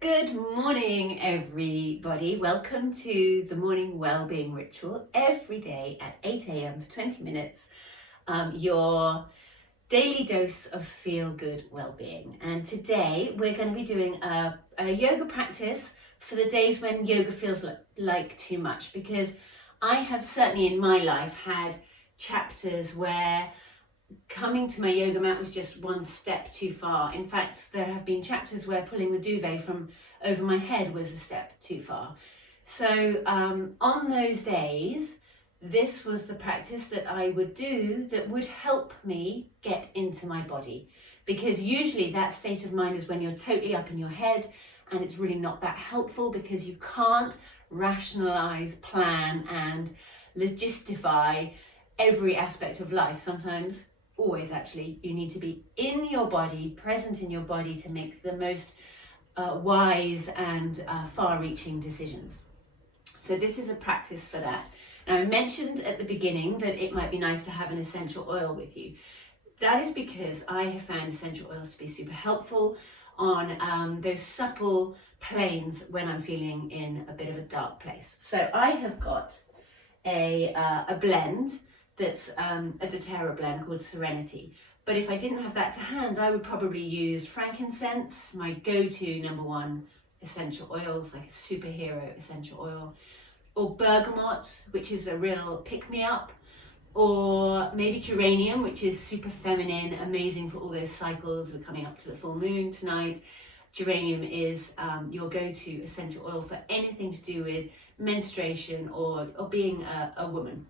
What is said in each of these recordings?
Good morning, everybody. Welcome to the morning Wellbeing Ritual every day at 8 a.m. for 20 minutes. Your daily dose of feel-good well-being. And today we're going to be doing a yoga practice for the days when yoga feels like too much, because I have certainly in my life had chapters where coming to my yoga mat was just one step too far. In fact, there have been chapters where pulling the duvet from over my head was a step too far. So on those days, this was the practice that I would do that would help me get into my body. Because usually that state of mind is when you're totally up in your head, and it's really not that helpful because you can't rationalize, plan and logistify every aspect of life. Sometimes, always actually, you need to be in your body, present in your body, to make the most wise and far-reaching decisions. So this is a practice for that. Now, I mentioned at the beginning that it might be nice to have an essential oil with you. That is because I have found essential oils to be super helpful on those subtle planes when I'm feeling in a bit of a dark place. So I have got a blend that's a doTERRA blend called Serenity. But if I didn't have that to hand, I would probably use frankincense, my go-to #1 essential oils, like a superhero essential oil, or bergamot, which is a real pick-me-up, or maybe geranium, which is super feminine, amazing for all those cycles. We're coming up to the full moon tonight. Geranium is your go-to essential oil for anything to do with menstruation or being a woman.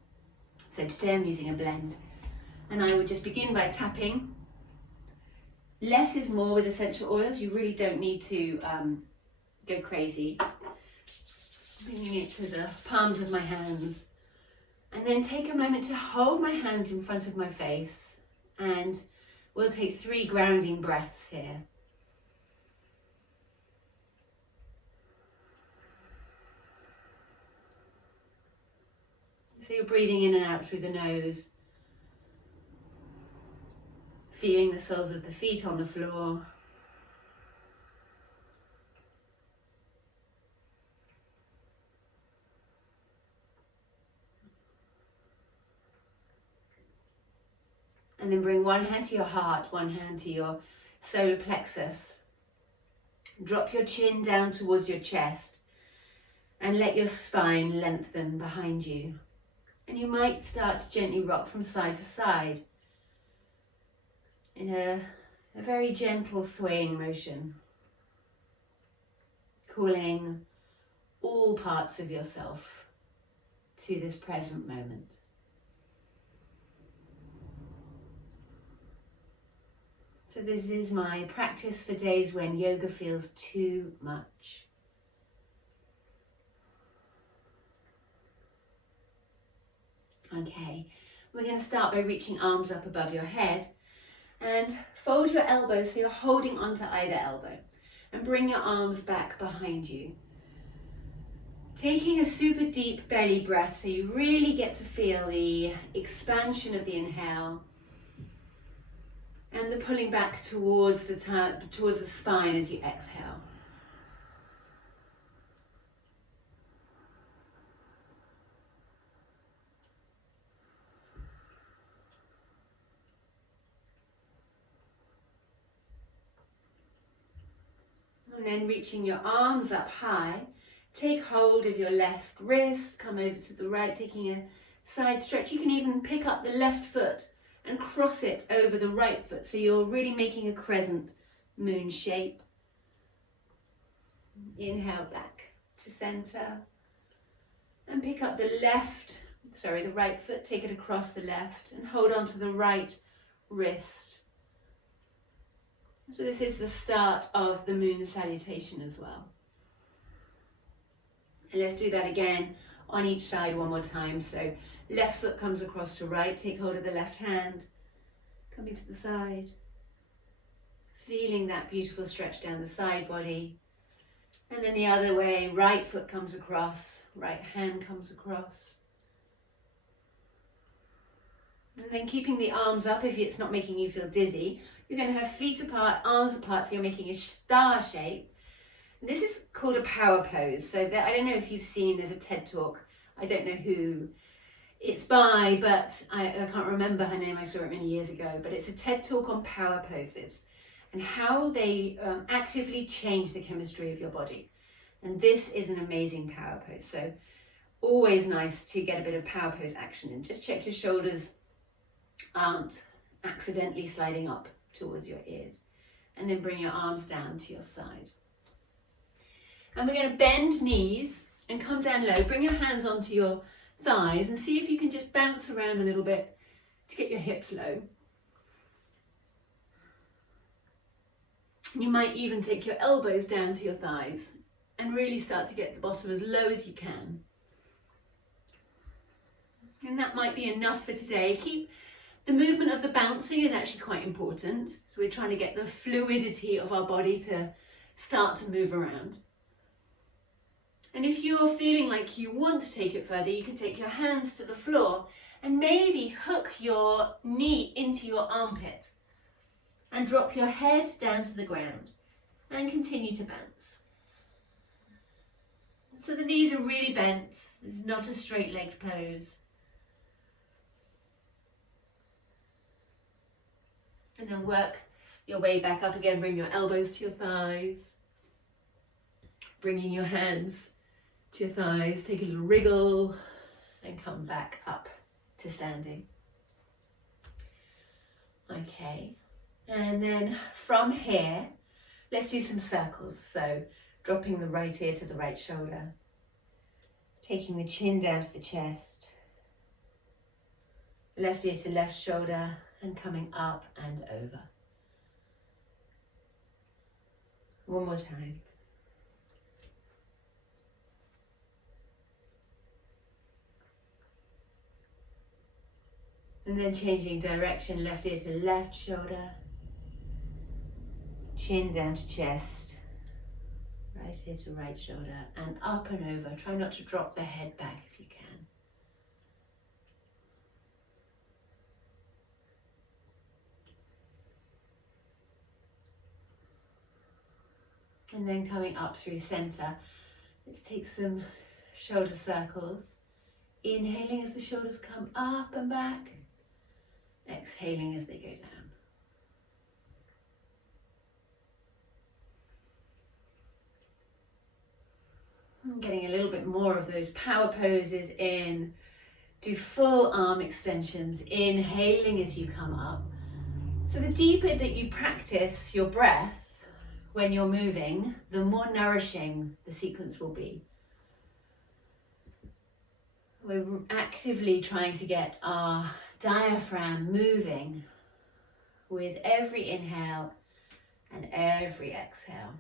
So today I'm using a blend, and I would just begin by tapping. Less is more with essential oils. You really don't need to go crazy. Bringing it to the palms of my hands, and then take a moment to hold my hands in front of my face, and we'll take 3 grounding breaths here. So you're breathing in and out through the nose, feeling the soles of the feet on the floor. And then bring one hand to your heart, one hand to your solar plexus. Drop your chin down towards your chest and let your spine lengthen behind you. And you might start to gently rock from side to side in a very gentle swaying motion, calling all parts of yourself to this present moment. So this is my practice for days when yoga feels too much. Okay, we're going to start by reaching arms up above your head and fold your elbows so you're holding onto either elbow, and bring your arms back behind you. Taking a super deep belly breath so you really get to feel the expansion of the inhale and the pulling back towards the spine as you exhale. And then reaching your arms up high, take hold of your left wrist, come over to the right, taking a side stretch. You can even pick up the left foot and cross it over the right foot, so you're really making a crescent moon shape. Inhale back to center, and pick up the right foot, take it across the left, and hold on to the right wrist. So this is the start of the moon salutation as well. And let's do that again on each side one more time. So left foot comes across to right, take hold of the left hand, coming to the side, feeling that beautiful stretch down the side body. And then the other way, right foot comes across, right hand comes across. And then keeping the arms up if it's not making you feel dizzy. You're going to have feet apart, arms apart, so you're making a star shape. This is called a power pose. So I don't know if you've seen, there's a TED talk. I don't know who it's by, but I can't remember her name. I saw it many years ago, but it's a TED talk on power poses and how they actively change the chemistry of your body. And this is an amazing power pose. So always nice to get a bit of power pose action, and just check your shoulders aren't accidentally sliding up towards your ears. And then bring your arms down to your side. And we're going to bend knees and come down low. Bring your hands onto your thighs and see if you can just bounce around a little bit to get your hips low. You might even take your elbows down to your thighs and really start to get the bottom as low as you can. And that might be enough for today. Keep the movement of the bouncing is actually quite important. So we're trying to get the fluidity of our body to start to move around. And if you're feeling like you want to take it further, you can take your hands to the floor and maybe hook your knee into your armpit and drop your head down to the ground and continue to bounce. So the knees are really bent. This is not a straight-legged pose. And then work your way back up again. Bring your elbows to your thighs. Bringing your hands to your thighs. Take a little wriggle and come back up to standing. Okay. And then from here, let's do some circles. So dropping the right ear to the right shoulder. Taking the chin down to the chest. Left ear to left shoulder. And coming up and over. One more time. And then changing direction, left ear to left shoulder. Chin down to chest. Right ear to right shoulder. And up and over. Try not to drop the head back if you can. And then coming up through center. Let's take some shoulder circles. Inhaling as the shoulders come up and back. Exhaling as they go down. And getting a little bit more of those power poses in. Do full arm extensions, inhaling as you come up. So the deeper that you practice your breath, when you're moving, the more nourishing the sequence will be. We're actively trying to get our diaphragm moving with every inhale and every exhale.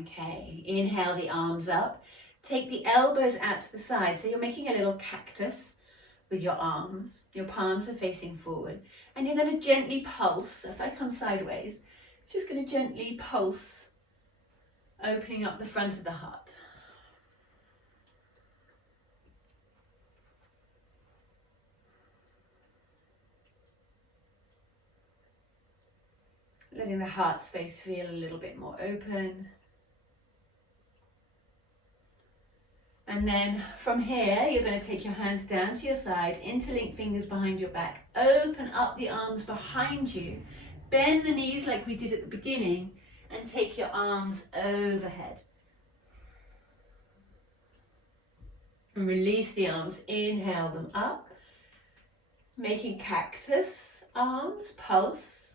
Okay, inhale the arms up. Take the elbows out to the side. So you're making a little cactus with your arms. Your palms are facing forward. And you're going to gently pulse. If I come sideways, just going to gently pulse, opening up the front of the heart. Letting the heart space feel a little bit more open. And then from here, you're going to take your hands down to your side, interlink fingers behind your back, open up the arms behind you. Bend the knees like we did at the beginning and take your arms overhead. And release the arms, inhale them up, making cactus arms, pulse,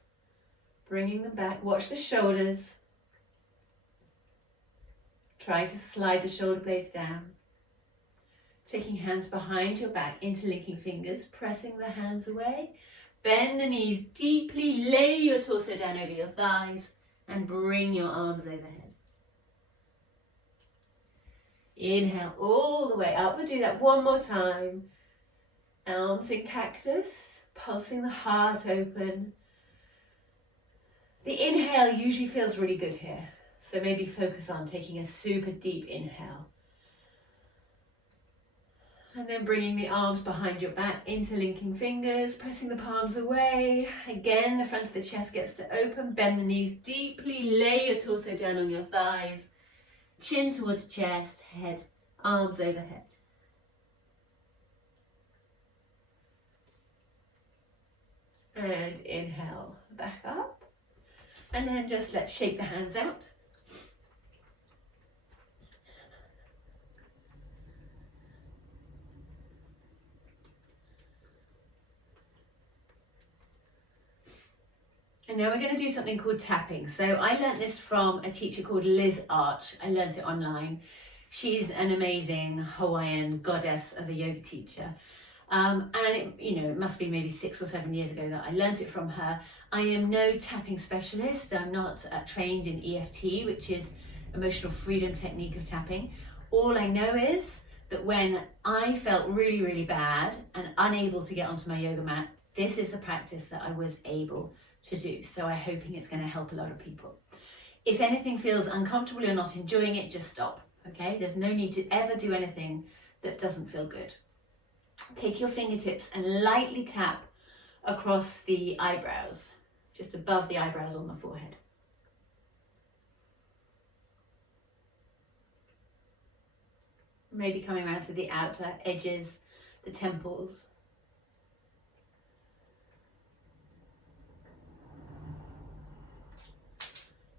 bringing them back. Watch the shoulders. Try to slide the shoulder blades down. Taking hands behind your back, interlinking fingers, pressing the hands away. Bend the knees deeply, lay your torso down over your thighs and bring your arms overhead. Inhale all the way up. We'll do that one more time. Arms in cactus, pulsing the heart open. The inhale usually feels really good here, so maybe focus on taking a super deep inhale. And then bringing the arms behind your back, interlinking fingers, pressing the palms away. Again, the front of the chest gets to open, bend the knees deeply, lay your torso down on your thighs, chin towards chest, head, arms overhead. And inhale, back up. And then just let's shake the hands out. And now we're going to do something called tapping. So I learnt this from a teacher called Liz Arch. I learnt it online. She's an amazing Hawaiian goddess of a yoga teacher. And it must be maybe 6 or 7 years ago that I learnt it from her. I am no tapping specialist. I'm not trained in EFT, which is emotional freedom technique of tapping. All I know is that when I felt really, really bad and unable to get onto my yoga mat, this is the practice that I was able to do. So I'm hoping it's going to help a lot of people. If anything feels uncomfortable, you're not enjoying it, just stop. Okay, there's no need to ever do anything that doesn't feel good. Take your fingertips and lightly tap across the eyebrows, just above the eyebrows on the forehead. Maybe coming around to the outer edges, the temples.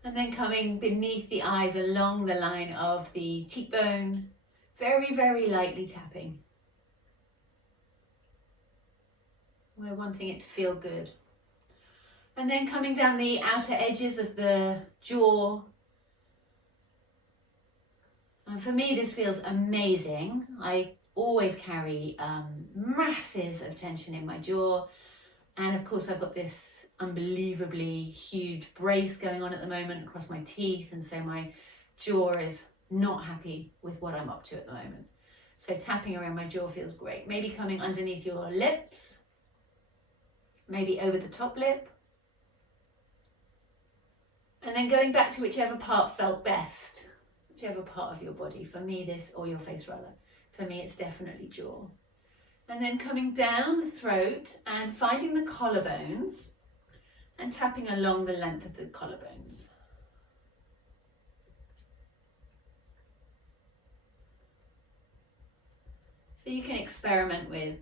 And then coming beneath the eyes along the line of the cheekbone, very, very lightly tapping. We're wanting it to feel good. And then coming down the outer edges of the jaw. And for me, this feels amazing. I always carry masses of tension in my jaw. And of course, I've got this unbelievably huge brace going on at the moment across my teeth, and so my jaw is not happy with what I'm up to at the moment. So tapping around my jaw feels great. Maybe coming underneath your lips, maybe over the top lip, and then going back to whichever part felt best, whichever part of your body. For me, this, or your face rather, for me it's definitely jaw. And then coming down the throat and finding the collarbones and tapping along the length of the collarbones. So you can experiment with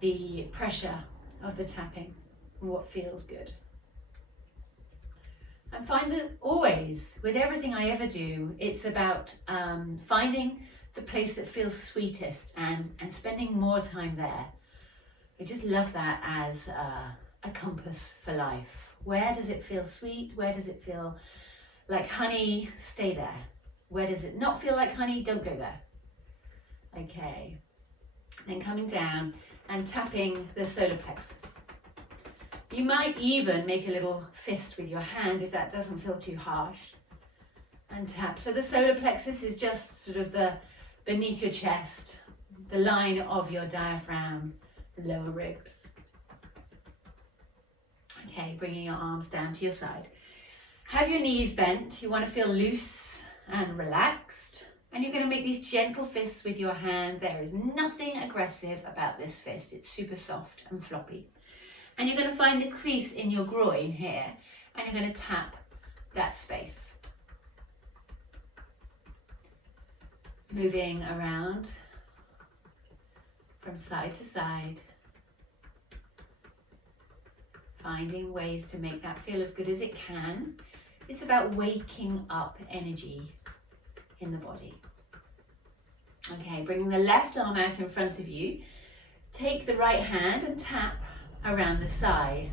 the pressure of the tapping and what feels good. And find that always, with everything I ever do, it's about finding the place that feels sweetest and spending more time there. I just love that as a compass for life. Where does it feel sweet? Where does it feel like honey? Stay there. Where does it not feel like honey? Don't go there. Okay. Then coming down and tapping the solar plexus. You might even make a little fist with your hand if that doesn't feel too harsh. And tap. So the solar plexus is just sort of the beneath your chest, the line of your diaphragm, the lower ribs. Okay, bringing your arms down to your side. Have your knees bent. You want to feel loose and relaxed. And you're going to make these gentle fists with your hand. There is nothing aggressive about this fist. It's super soft and floppy. And you're going to find the crease in your groin here. And you're going to tap that space. Moving around from side to side. Finding ways to make that feel as good as it can. It's about waking up energy in the body. Okay, bringing the left arm out in front of you. Take the right hand and tap around the side.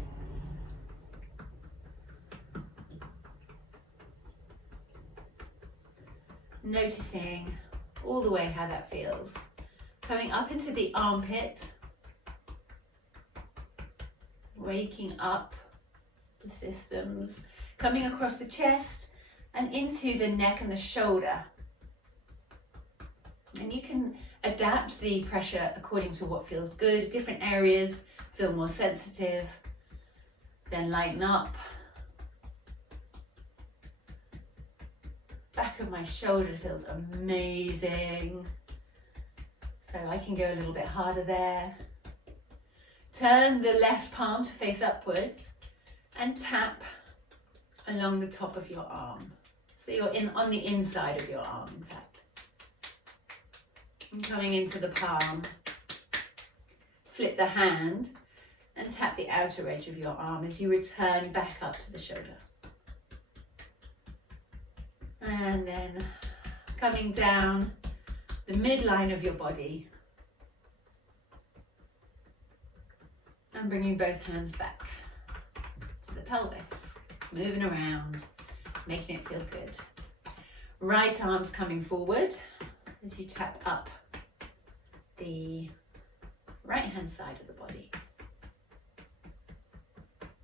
Noticing all the way how that feels. Coming up into the armpit. Waking up the systems, coming across the chest and into the neck and the shoulder. And you can adapt the pressure according to what feels good. Different areas feel more sensitive, then lighten up. Back of my shoulder feels amazing. So I can go a little bit harder there. Turn the left palm to face upwards and tap along the top of your arm. So you're on the inside of your arm, in fact. And coming into the palm, flip the hand and tap the outer edge of your arm as you return back up to the shoulder. And then coming down the midline of your body and bringing both hands back to the pelvis, moving around, making it feel good. Right arm's coming forward as you tap up the right hand side of the body.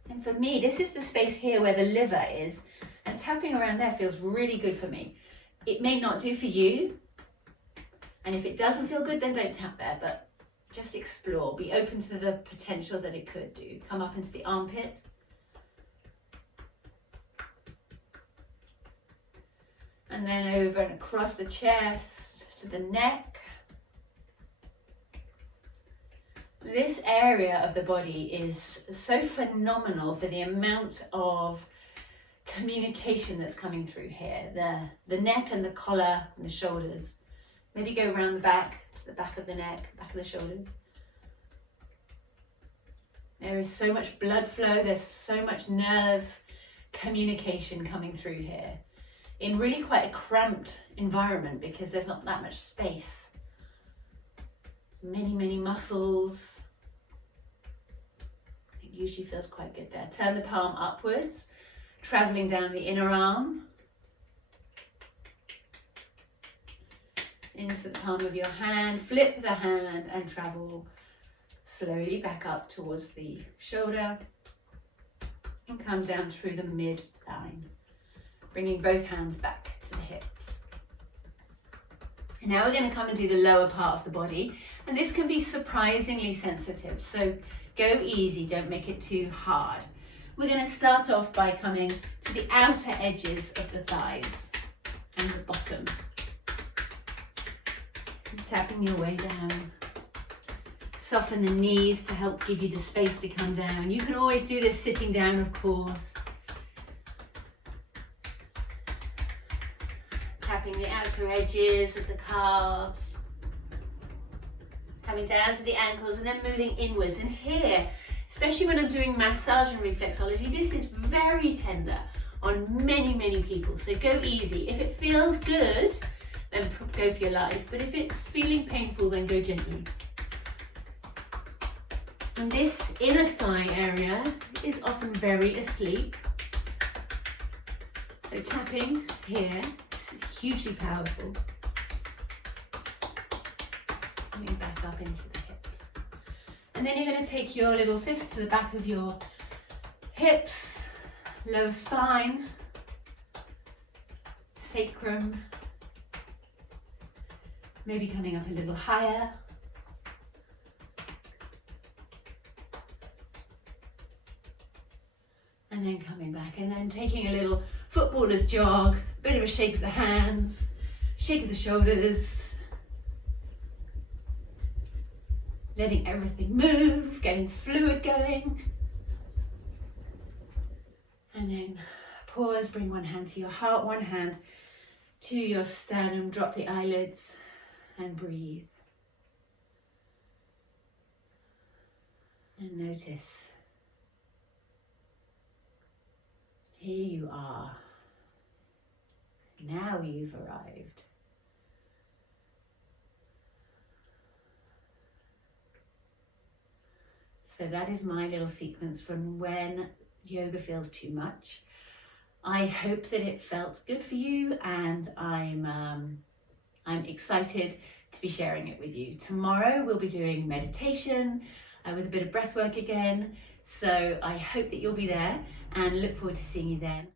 And for me, this is the space here where the liver is, and tapping around there feels really good for me. It may not do for you, and if it doesn't feel good, then don't tap there, but just explore, be open to the potential that it could do. Come up into the armpit. And then over and across the chest to the neck. This area of the body is so phenomenal for the amount of communication that's coming through here. The neck and the collar and the shoulders. Maybe go around the back to the back of the neck, back of the shoulders. There is so much blood flow, there's so much nerve communication coming through here in really quite a cramped environment because there's not that much space. Many muscles. It usually feels quite good there. Turn the palm upwards, traveling down the inner arm into the palm of your hand. Flip the hand and travel slowly back up towards the shoulder and come down through the midline, bringing both hands back to the hips. And now we're going to come and do the lower part of the body, and this can be surprisingly sensitive, so go easy, don't make it too hard. We're going to start off by coming to the outer edges of the thighs and the bottom, and tapping your way down. Soften the knees to help give you the space to come down. You can always do this sitting down, of course. Tapping the outer edges of the calves. Coming down to the ankles and then moving inwards. And here, especially when I'm doing massage and reflexology, this is very tender on many people. So go easy. If it feels good, then go for your life. But if it's feeling painful, then go gently. And this inner thigh area is often very asleep. So tapping here is hugely powerful. Coming back up into the hips. And then you're going to take your little fists to the back of your hips, lower spine, sacrum, maybe coming up a little higher. And then coming back, and then taking a little footballer's jog, bit of a shake of the hands, shake of the shoulders, letting everything move, getting fluid going. And then pause, bring one hand to your heart, one hand to your sternum, drop the eyelids and breathe. And notice. Here you are. Now you've arrived. So that is my little sequence from when yoga feels too much. I hope that it felt good for you, and I'm excited to be sharing it with you. Tomorrow we'll be doing meditation with a bit of breath work again. So I hope that you'll be there and look forward to seeing you then.